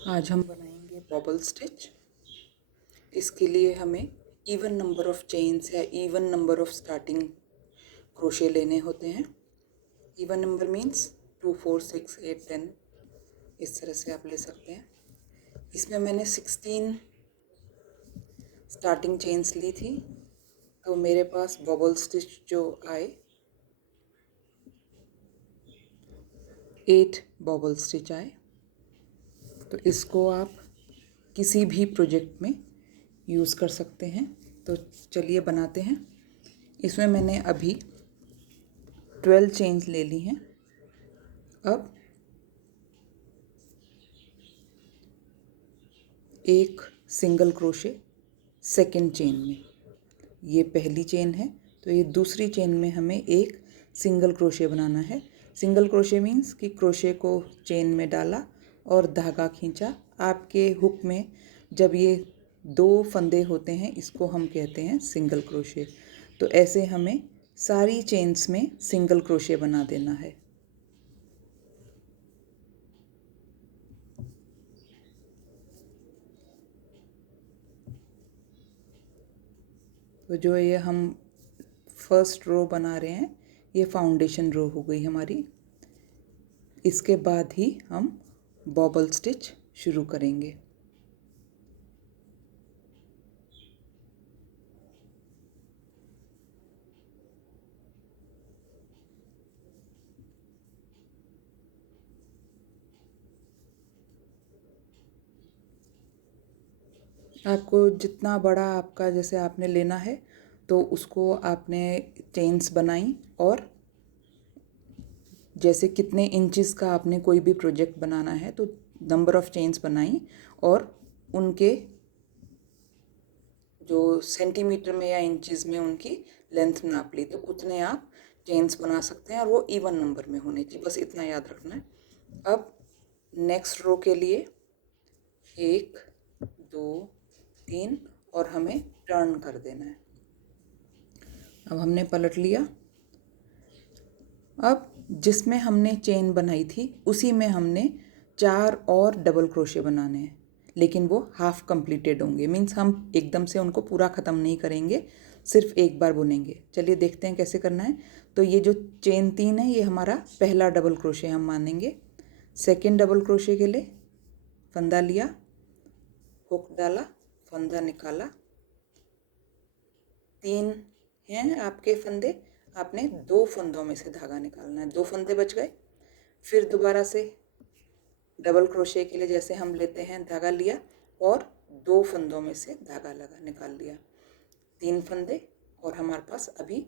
आज हम बनाएंगे बॉबल स्टिच। इसके लिए हमें इवन नंबर ऑफ चेन्स या even number of starting crochet लेने होते हैं। इवन नंबर मीन्स 2, 4, 6, 8, 10 इस तरह से आप ले सकते हैं। इसमें मैंने 16 स्टार्टिंग चेन्स ली थी, तो मेरे पास बॉबल स्टिच जो आए 8 बॉबल स्टिच आए। तो इसको आप किसी भी प्रोजेक्ट में यूज़ कर सकते हैं। तो चलिए बनाते हैं। इसमें मैंने अभी 12 चेन्स ले ली हैं। अब एक सिंगल क्रोशे सेकंड चेन में, ये पहली चेन है, तो ये दूसरी चेन में हमें एक सिंगल क्रोशे बनाना है। सिंगल क्रोशे मीन्स कि क्रोशे को चेन में डाला और धागा खींचा। आपके हुक में जब ये 2 फंदे होते हैं, इसको हम कहते हैं सिंगल क्रोशे। तो ऐसे हमें सारी चेन्स में सिंगल क्रोशे बना देना है। तो जो ये हम फर्स्ट रो बना रहे हैं, ये फाउंडेशन रो हो गई हमारी। इसके बाद ही हम बॉबल स्टिच शुरू करेंगे। आपको जितना बड़ा आपका जैसे आपने लेना है, तो उसको आपने चेन्स बनाई और जैसे कितने इंचेस का आपने कोई भी प्रोजेक्ट बनाना है, तो नंबर ऑफ़ चेन्स बनाई और उनके जो सेंटीमीटर में या इंचेस में उनकी लेंथ नाप ली। तो उतने आप चेन्स बना सकते हैं और वो इवन नंबर में होने चाहिए, बस इतना याद रखना है। अब नेक्स्ट रो के लिए 1, 2, 3 और हमें टर्न कर देना है। अब हमने पलट लिया। अब जिसमें हमने चेन बनाई थी उसी में हमने 4 और डबल क्रोशे बनाने हैं, लेकिन वो हाफ कंप्लीटेड होंगे। मीन्स हम एकदम से उनको पूरा ख़त्म नहीं करेंगे, सिर्फ एक बार बुनेंगे। चलिए देखते हैं कैसे करना है। तो ये जो चेन 3 है, ये हमारा पहला डबल क्रोशे हम मानेंगे। सेकेंड डबल क्रोशे के लिए फंदा लिया, हुक डाला, फंदा निकाला। 3 हैं आपके फंदे, आपने 2 फंदों में से धागा निकालना है। 2 फंदे बच गए। फिर दोबारा से डबल क्रोशे के लिए जैसे हम लेते हैं, धागा लिया और 2 फंदों में से धागा निकाल लिया। 3 फंदे और हमारे पास अभी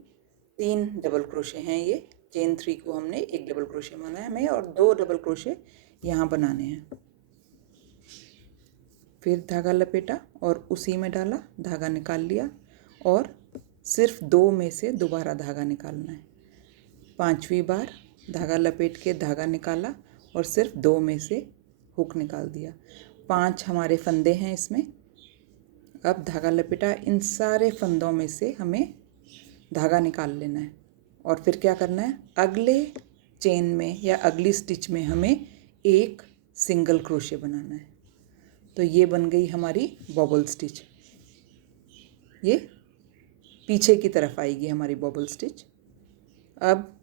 3 डबल क्रोशे हैं। ये चेन 3 को हमने एक डबल क्रोशे माना है हमें, और 2 डबल क्रोशे यहाँ बनाने हैं। फिर धागा लपेटा और उसी में डाला, धागा निकाल लिया और सिर्फ 2 में से दोबारा धागा निकालना है। 5वीं बार धागा लपेट के धागा निकाला और सिर्फ 2 में से हुक निकाल दिया। 5 हमारे फंदे हैं इसमें। अब धागा लपेटा, इन सारे फंदों में से हमें धागा निकाल लेना है और फिर क्या करना है, अगले चेन में या अगली स्टिच में हमें एक सिंगल क्रोशे बनाना है। तो ये बन गई हमारी बॉबल स्टिच। ये पीछे की तरफ आएगी हमारी बॉबल स्टिच। अब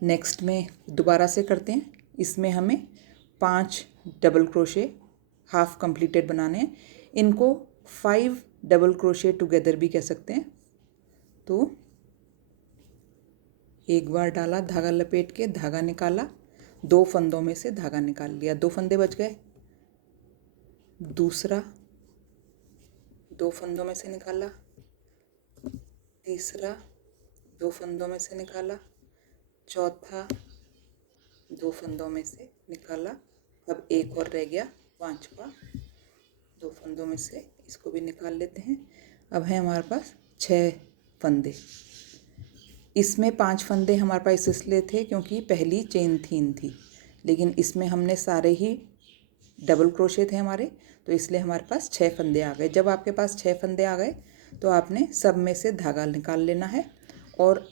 नेक्स्ट में दोबारा से करते हैं। इसमें हमें 5 डबल क्रोशे हाफ कंप्लीटेड बनाने हैं। इनको 5 डबल क्रोशे टुगेदर भी कह सकते हैं। तो एक बार डाला, धागा लपेट के धागा निकाला, 2 फंदों में से धागा निकाल लिया, 2 फंदे बच गए। दूसरा 2 फंदों में से निकाला, तीसरा 2 फंदों में से निकाला, चौथा 2 फंदों में से निकाला। अब एक और रह गया, 5वां। 2 फंदों में से इसको भी निकाल लेते हैं। अब है हमारे पास 6 फंदे। इसमें 5 फंदे हमारे पास इसलिए थे क्योंकि पहली चेन 3 थी, लेकिन इसमें हमने सारे ही डबल क्रोशे थे हमारे, तो इसलिए हमारे पास 6 फंदे आ गए। जब आपके पास 6 फंदे आ गए तो आपने सब में से धागा निकाल लेना है और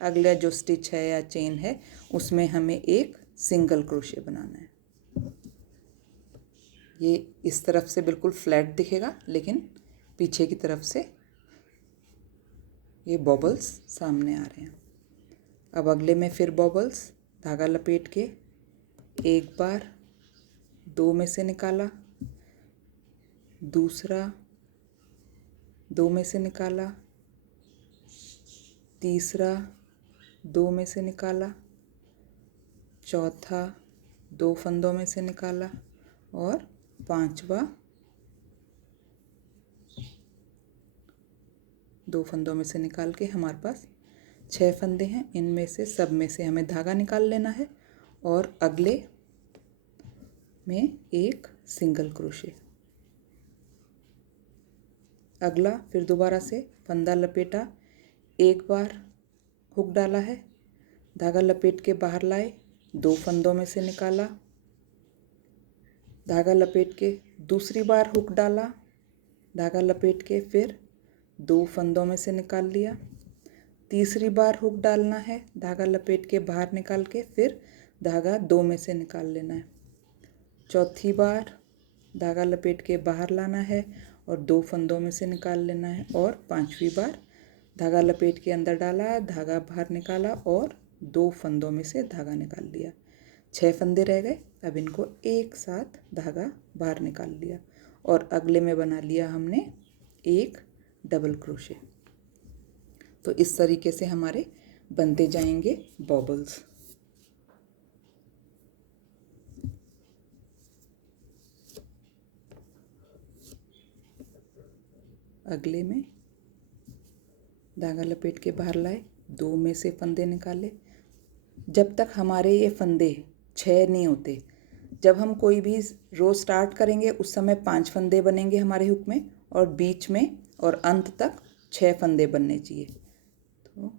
अगला जो स्टिच है या चेन है, उसमें हमें एक सिंगल क्रोशे बनाना है। ये इस तरफ से बिल्कुल फ्लैट दिखेगा, लेकिन पीछे की तरफ से ये बॉबल्स सामने आ रहे हैं। अब अगले में फिर बॉबल्स, धागा लपेट के एक बार 2 में से निकाला, दूसरा 2 में से निकाला, तीसरा 2 में से निकाला, चौथा 2 फंदों में से निकाला और पांचवा 2 फंदों में से निकाल के हमारे पास 6 फंदे हैं। इनमें से सब में से हमें धागा निकाल लेना है और अगले में एक सिंगल क्रोशे। अगला फिर दोबारा से फंदा लपेटा, एक बार हुक डाला है, धागा लपेट के बाहर लाए, 2 फंदों में से निकाला, धागा लपेट के दूसरी बार हुक डाला, धागा लपेट के फिर 2 फंदों में से निकाल लिया, तीसरी बार हुक डालना है, धागा लपेट के बाहर निकाल के फिर धागा 2 में से निकाल लेना है, चौथी बार धागा लपेट के बाहर लाना है और 2 फंदों में से निकाल लेना है और पांचवी बार धागा लपेट के अंदर डाला, धागा बाहर निकाला और 2 फंदों में से धागा निकाल लिया। 6 फंदे रह गए। अब इनको एक साथ धागा बाहर निकाल लिया और अगले में बना लिया हमने एक डबल क्रोशे। तो इस तरीके से हमारे बनते जाएंगे बॉबल्स। अगले में धागा लपेट के बाहर लाए, 2 में से फंदे निकाले। जब तक हमारे ये फंदे 6 नहीं होते, जब हम कोई भी रो स्टार्ट करेंगे उस समय 5 फंदे बनेंगे हमारे हुक में और बीच में और अंत तक 6 फंदे बनने चाहिए। तो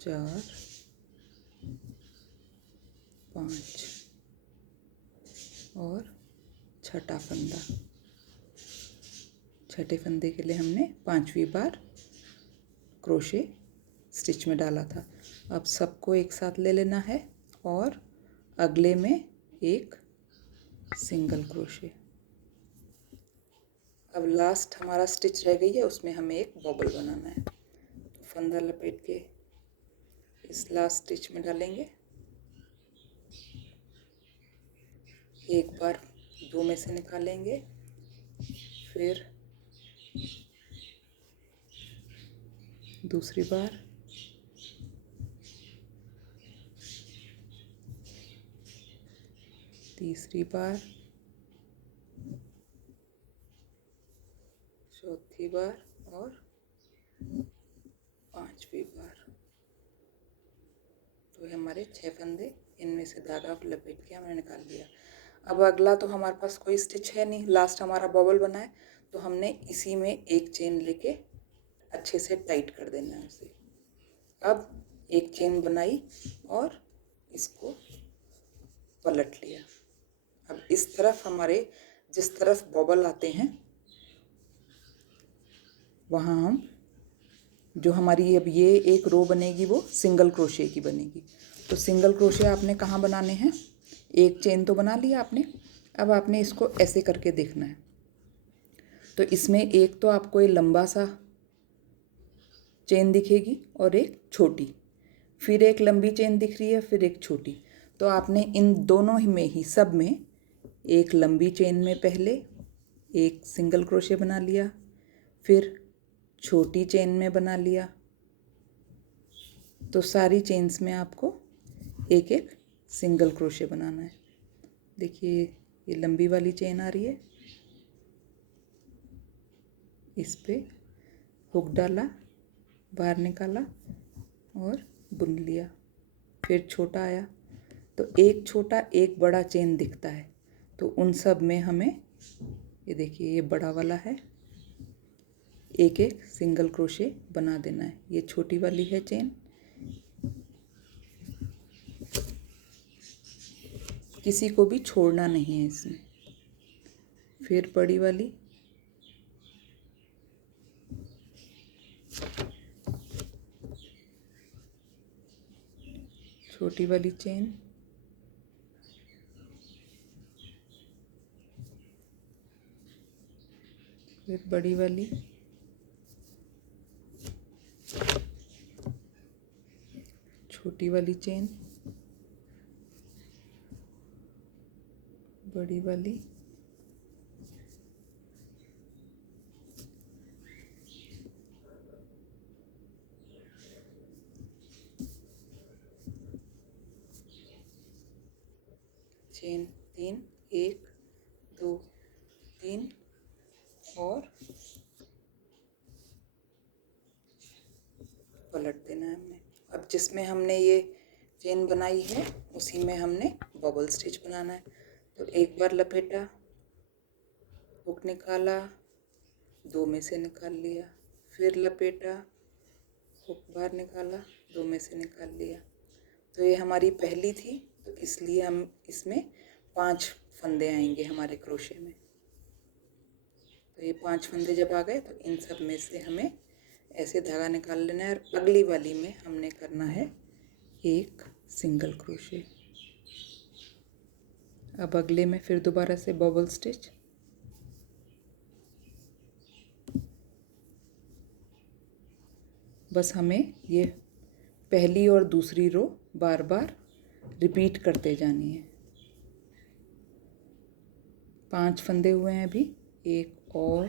चार, 5 और छठा फंदा। छठे फंदे के लिए हमने 5वीं बार क्रोशे स्टिच में डाला था। अब सबको एक साथ ले लेना है और अगले में एक सिंगल क्रोशे। अब लास्ट हमारा स्टिच रह गई है, उसमें हमें एक बॉबल बनाना है। तो फंदा लपेट के इस लास्ट स्टिच में डालेंगे, एक बार 2 में से निकालेंगे, फिर दूसरी बार, तीसरी बार, चौथी बार और 5वीं बार। तो हमारे 6 फंदे, इनमें से धागा लपेट के हमने निकाल लिया। अब अगला तो हमारे पास कोई स्टिच है नहीं, लास्ट हमारा बॉबल बना है, तो हमने इसी में एक चेन लेके अच्छे से टाइट कर देना है उसे। अब एक चेन बनाई और इसको पलट लिया। अब इस तरफ हमारे जिस तरफ बॉबल आते हैं वहाँ हम जो हमारी अब ये एक रो बनेगी वो सिंगल क्रोशे की बनेगी। तो सिंगल क्रोशे आपने कहाँ बनाने हैं, एक चेन तो बना लिया आपने, अब आपने इसको ऐसे करके देखना है। तो इसमें एक तो आपको ये लंबा सा चेन दिखेगी और एक छोटी, फिर एक लंबी चेन दिख रही है, फिर एक छोटी। तो आपने इन दोनों ही में ही सब में एक लंबी चेन में पहले एक सिंगल क्रोशे बना लिया, फिर छोटी चेन में बना लिया। तो सारी चेन्स में आपको एक एक सिंगल क्रोशे बनाना है। देखिए ये लंबी वाली चेन आ रही है, इस पे हुक डाला, बाहर निकाला और बुन लिया। फिर छोटा आया, तो एक छोटा एक बड़ा चेन दिखता है, तो उन सब में हमें ये देखिए ये बड़ा वाला है, एक एक सिंगल क्रोशे बना देना है। ये छोटी वाली है चेन, किसी को भी छोड़ना नहीं है इसमें। फिर बड़ी वाली, छोटी वाली चेन, फिर बड़ी वाली, छोटी वाली चेन, बड़ी वाली, चेन 3, 1 2 3 और पलट देना है हमने। अब जिसमें हमने ये चेन बनाई है उसी में हमने बबल स्टिच बनाना है। तो एक बार लपेटा, हुक निकाला, 2 में से निकाल लिया, फिर लपेटा, हुक बाहर निकाला, 2 में से निकाल लिया। तो ये हमारी पहली थी, तो इसलिए हम इसमें 5 फंदे आएंगे हमारे क्रोशे में। तो ये 5 फंदे जब आ गए तो इन सब में से हमें ऐसे धागा निकाल लेना है और अगली वाली में हमने करना है एक सिंगल क्रोशे। अब अगले में फिर दोबारा से बबल स्टिच, बस हमें ये पहली और दूसरी रो बार बार रिपीट करते जानी है। 5 फंदे हुए हैं अभी, एक और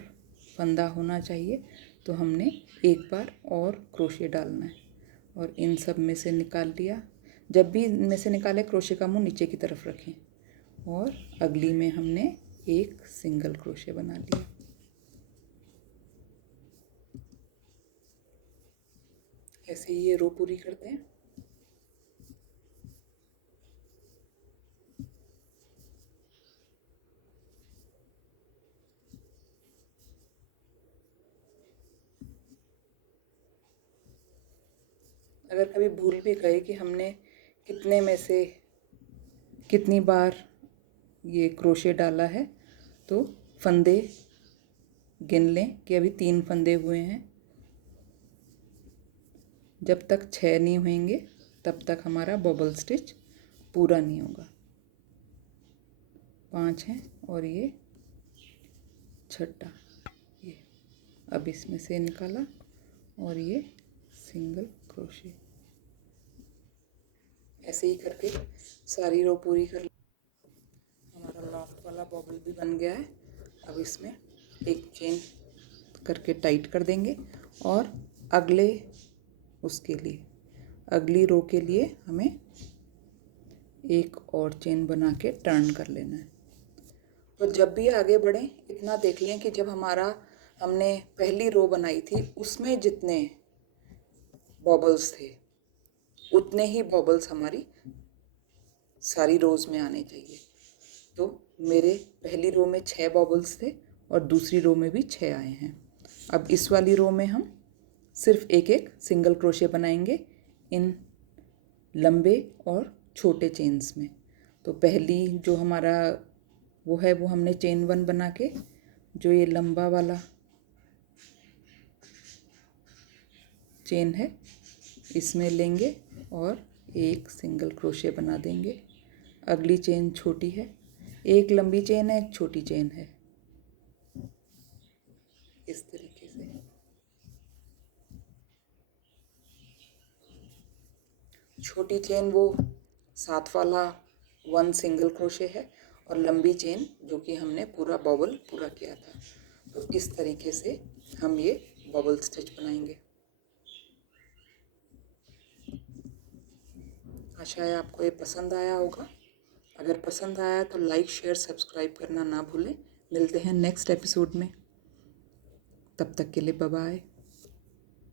फंदा होना चाहिए, तो हमने एक बार और क्रोशे डालना है और इन सब में से निकाल लिया। जब भी इनमें से निकाले क्रोशे का मुंह नीचे की तरफ रखें और अगली में हमने एक सिंगल क्रोशे बना लिया। ऐसे ही ये रो पूरी करते हैं। अगर कभी भूल भी गए कि हमने कितने में से कितनी बार ये क्रोशे डाला है, तो फंदे गिन लें कि अभी 3 फंदे हुए हैं। जब तक 6 नहीं होंगे तब तक हमारा बबल स्टिच पूरा नहीं होगा। 5 हैं और ये छठा, ये अब इसमें से निकाला और ये सिंगल क्रोशे। ऐसे ही करके सारी रो पूरी कर ली। हमारा लॉफ्ट वाला बबल भी बन गया है। अब इसमें एक चेन करके टाइट कर देंगे और अगले उसके लिए अगली रो के लिए हमें एक और चेन बना के टर्न कर लेना है। तो जब भी आगे बढ़ें इतना देख लें कि जब हमने पहली रो बनाई थी उसमें जितने बॉबल्स थे उतने ही बॉबल्स हमारी सारी रोज में आने चाहिए। तो मेरे पहली रो में 6 बॉबल्स थे और दूसरी रो में भी 6 आए हैं। अब इस वाली रो में हम सिर्फ एक एक सिंगल क्रोशे बनाएंगे इन लंबे और छोटे चेन्स में। तो पहली जो हमारा वो है वो हमने चेन 1 बना के जो ये लंबा वाला चेन है इसमें लेंगे और एक सिंगल क्रोशे बना देंगे। अगली चेन छोटी है, एक लंबी चेन है, एक छोटी चेन है, इस तरीके से। छोटी चेन वो 7 वाला 1 सिंगल क्रोशे है और लंबी चेन जो कि हमने पूरा बॉबल पूरा किया था। तो इस तरीके से हम ये बॉबल स्टिच बनाएंगे। आशा है आपको ये पसंद आया होगा। अगर पसंद आया तो लाइक शेयर सब्सक्राइब करना ना भूलें। मिलते हैं नेक्स्ट एपिसोड में, तब तक के लिए बाय बाय।